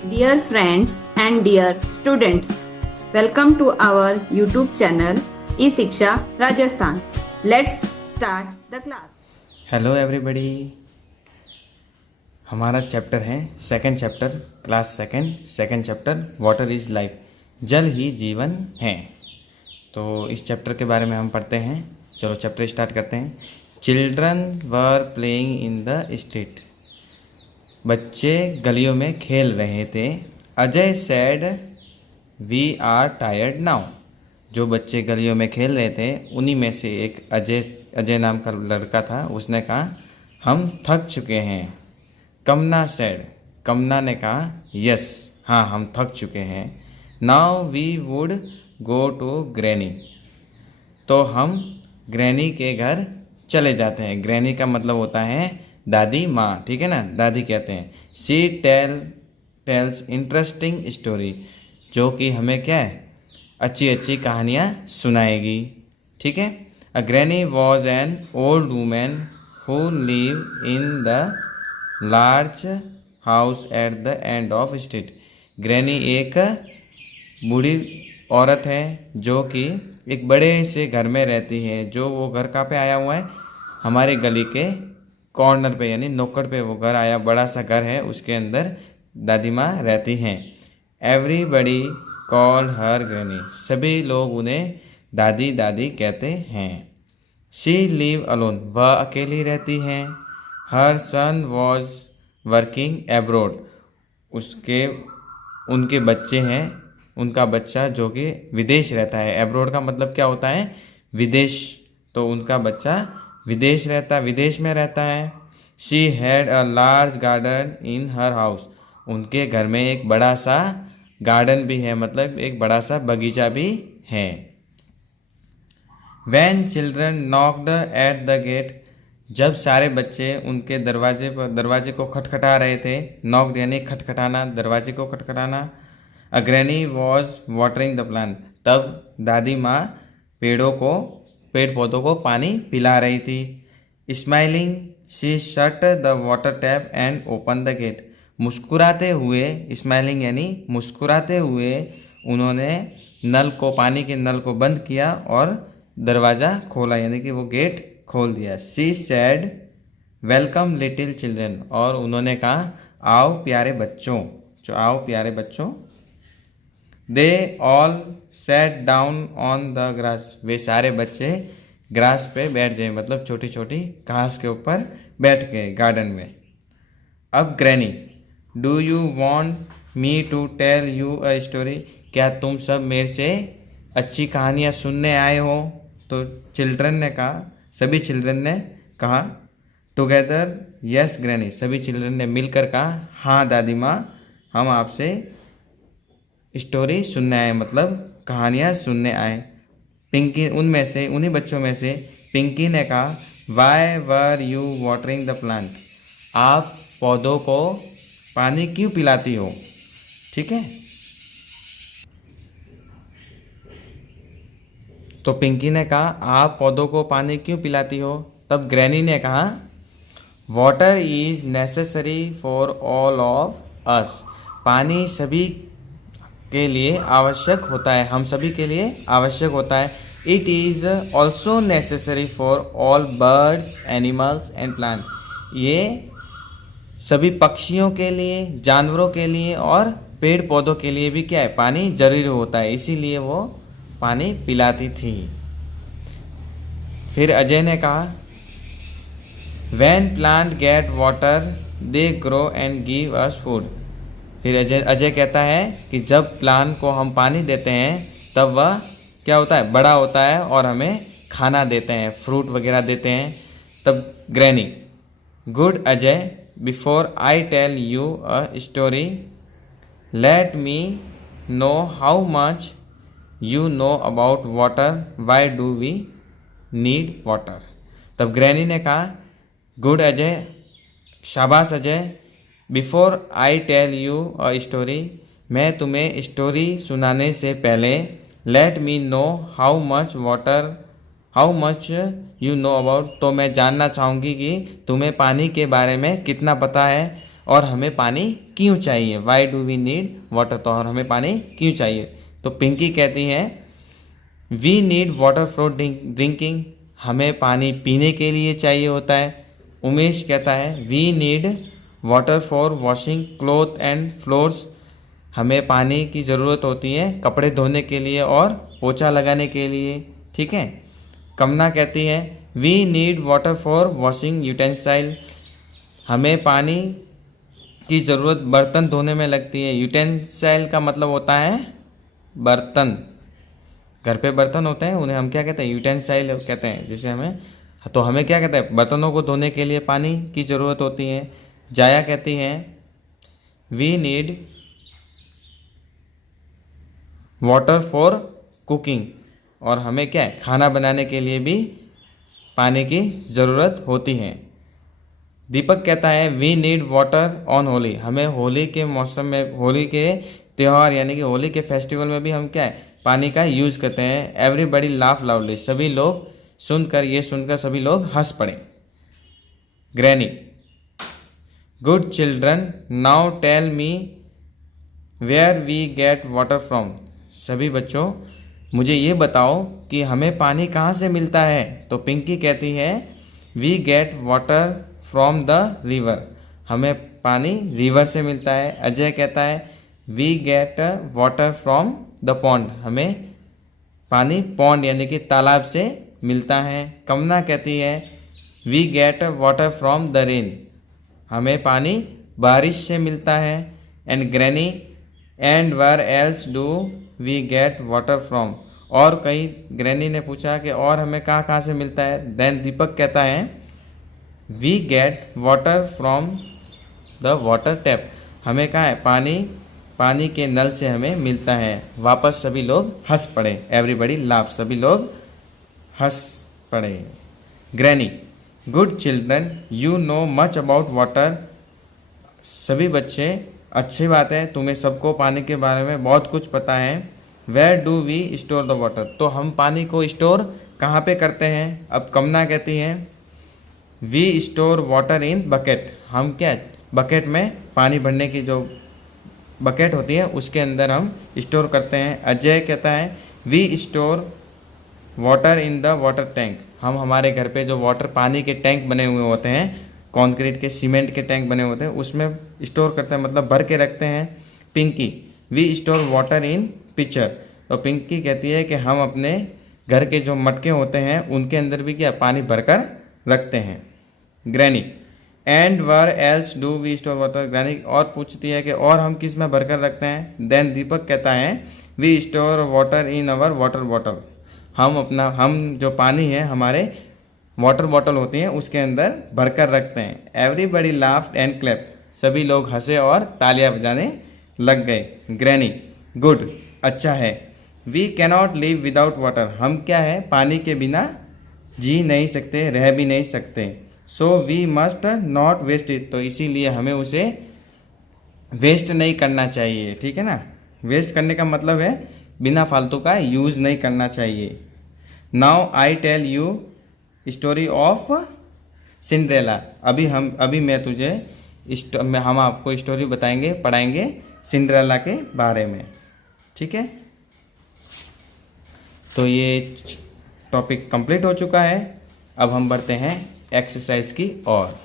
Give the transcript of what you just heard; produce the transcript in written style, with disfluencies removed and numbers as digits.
Dear friends and dear students, welcome to our YouTube channel E-Shiksha Rajasthan. Let's start the class. Hello everybody. हमारा chapter है second chapter, class second chapter water is life, जल ही जीवन है। तो इस chapter के बारे में हम पढ़ते हैं। चलो चैप्टर स्टार्ट करते हैं। Children were playing in the street, बच्चे गलियों में खेल रहे थे। Ajay said we are tired now, जो बच्चे गलियों में खेल रहे थे उन्हीं में से एक अजय नाम का लड़का था। उसने कहा हम थक चुके हैं। कमना सैड, कमना ने कहा यस, हाँ हम थक चुके हैं। Now we would go to granny, तो हम ग्रैनी के घर चले जाते हैं। ग्रैनी का मतलब होता है दादी माँ, ठीक है ना, दादी कहते हैं। शी टेल्स इंटरेस्टिंग स्टोरी, जो कि हमें क्या है, अच्छी अच्छी कहानियाँ सुनाएगी, ठीक है। A granny was an old woman who live in the large house at the end of street. Granny एक बूढ़ी औरत है जो कि एक बड़े से घर में रहती है। जो वो घर कहाँ पे आया हुआ है, हमारे गली के कॉर्नर पे यानी नुक्कड़ पे वो घर आया, बड़ा सा घर है, उसके अंदर दादी माँ रहती हैं। एवरीबडी कॉल हर ग्रैनी, सभी लोग उन्हें दादी दादी कहते हैं। शी लिव अलोन, वह अकेली रहती हैं। हर सन वॉज वर्किंग एब्रोड, उनके बच्चे हैं, उनका बच्चा जो कि विदेश रहता है। एब्रोड का मतलब क्या होता है, विदेश, तो उनका बच्चा विदेश में रहता है। She had a large garden in her house, उनके घर में एक बड़ा सा गार्डन भी है, मतलब एक बड़ा सा बगीचा भी है। When children knocked at the gate, जब सारे बच्चे उनके दरवाजे को खटखटा रहे थे। नॉक्ड यानी खटखटाना, दरवाजे को खटखटाना। A granny was watering the plant, तब दादी माँ पेड़ पौधों को पानी पिला रही थी। Smiling she shut the water tap and open the gate, मुस्कुराते हुए, स्माइलिंग यानी मुस्कुराते हुए, उन्होंने पानी के नल को बंद किया और दरवाज़ा खोला, यानी कि वो गेट खोल दिया। She said welcome little children, और उन्होंने कहा आओ प्यारे बच्चों, they all sat down on the grass, वे सारे बच्चे ग्रास पे बैठ गए, मतलब छोटी छोटी घास के ऊपर बैठ गए गार्डन में। अब granny, do you want me to tell you a story, क्या तुम सब मेरे से अच्छी कहानियाँ सुनने आए हो। तो सभी चिल्ड्रन ने कहा टुगेदर यस ग्रैनी, सभी चिल्ड्रन ने मिलकर कहा हाँ दादी माँ, हम आपसे स्टोरी सुनने आए, मतलब कहानियाँ सुनने आए। पिंकी, उन्हीं बच्चों में से पिंकी ने कहा why were you watering the plant, आप पौधों को पानी क्यों पिलाती हो, ठीक है। तो पिंकी ने कहा आप पौधों को पानी क्यों पिलाती हो। तब ग्रैनी ने कहा water is necessary for all of us, पानी सभी के लिए आवश्यक होता है, हम सभी के लिए आवश्यक होता है। It is also necessary for all birds animals and plant, ये सभी पक्षियों के लिए, जानवरों के लिए और पेड़ पौधों के लिए भी क्या है, पानी जरूरी होता है, इसीलिए वो पानी पिलाती थी। फिर अजय ने कहा when plant get water they grow and give us food, फिर अजय कहता है कि जब प्लांट को हम पानी देते हैं तब वह क्या होता है, बड़ा होता है और हमें खाना देते हैं, फ्रूट वगैरह देते हैं। तब granny, good Ajay, before I tell you a story let me know how much you know about water, why do we need water. तब ग्रैनी ने कहा गुड अजय, शाबाश Ajay, before I tell you a story, मैं तुम्हें स्टोरी सुनाने से पहले let me know how much you know about, तो मैं जानना चाहूँगी कि तुम्हें पानी के बारे में कितना पता है और हमें पानी क्यों चाहिए, why do we need water, तो और हमें पानी क्यों चाहिए। तो पिंकी कहती है we need water for drinking, हमें पानी पीने के लिए चाहिए होता है। उमेश कहता है we need water for washing cloth and floors, हमें पानी की ज़रूरत होती है कपड़े धोने के लिए और पोछा लगाने के लिए, ठीक है। कमना कहती है we need water for washing utensil, हमें पानी की ज़रूरत बर्तन धोने में लगती है। यूटेंसिल का मतलब होता है बर्तन, घर पे बर्तन होते हैं उन्हें हम क्या कहते हैं, यूटेंसिल कहते हैं, जिसे हमें, तो हमें क्या कहते हैं, बर्तनों को धोने के लिए पानी की ज़रूरत होती है। जाया कहती है we need water for cooking, और हमें क्या है, खाना बनाने के लिए भी पानी की ज़रूरत होती है। दीपक कहता है we need water on Holi, हमें होली के मौसम में, होली के त्यौहार यानी कि होली के फेस्टिवल में भी हम क्या है, पानी का यूज़ करते हैं। एवरीबडी लाफ लाउडली, सभी लोग सुनकर, ये सुनकर सभी लोग हंस पड़े। Granny good children now tell me where we get water from, सभी बच्चों मुझे ये बताओ कि हमें पानी कहाँ से मिलता है। तो पिंकी कहती है we get water from the river, हमें पानी रिवर से मिलता है। अजय कहता है we get water from the pond, हमें पानी पॉन्ड यानी कि तालाब से मिलता है। कमना कहती है we get water from the rain, हमें पानी बारिश से मिलता है। And granny and where else do we get water from, और कहीं ग्रैनी ने पूछा कि और हमें कहाँ कहाँ से मिलता है। देन दीपक कहता है we get water from the water tap, हमें कहाँ है, पानी के नल से हमें मिलता है। वापस सभी लोग हंस पड़े, एवरीबडी लाफ, सभी लोग हंस पड़े। Granny good children you know much about water, सभी बच्चे अच्छी बात है, तुम्हें सबको पानी के बारे में बहुत कुछ पता है। Where do we store the water, तो हम पानी को स्टोर कहाँ पे करते हैं। अब कमना कहती हैं we store water in bucket, हम क्या बकेट में पानी भरने की जो बकेट होती है उसके अंदर हम स्टोर करते हैं। अजय कहता है we store water in the water tank, हम हमारे घर पे जो वाटर पानी के टैंक बने हुए होते हैं, कंक्रीट के सीमेंट के टैंक बने होते हैं, उसमें स्टोर करते हैं, मतलब भर के रखते हैं। Pinki we store water in picture, तो पिंकी कहती है कि हम अपने घर के जो मटके होते हैं उनके अंदर भी क्या पानी भरकर रखते हैं। Granny and where else do we store water, granny और पूछती है कि और हम किस में भरकर रखते हैं। देन दीपक कहता है we store water in our water bottle, हम जो पानी है हमारे वाटर बॉटल होती है उसके अंदर भरकर रखते हैं। एवरीबडी लाफ्ड एंड क्लैप, सभी लोग हंसे और तालियां बजाने लग गए। ग्रैनी गुड, अच्छा है। We cannot live without water, हम क्या है, पानी के बिना जी नहीं सकते, रह भी नहीं सकते। So we must not waste it, तो इसीलिए हमें उसे वेस्ट नहीं करना चाहिए, ठीक है ना। वेस्ट करने का मतलब है बिना फालतू का यूज़ नहीं करना चाहिए। Now I tell you story of Cinderella, अभी मैं तुझे हम आपको स्टोरी बताएंगे, पढ़ाएंगे सिंड्रेला के बारे में, ठीक है। तो ये टॉपिक कंप्लीट हो चुका है, अब हम बढ़ते हैं एक्सरसाइज की ओर।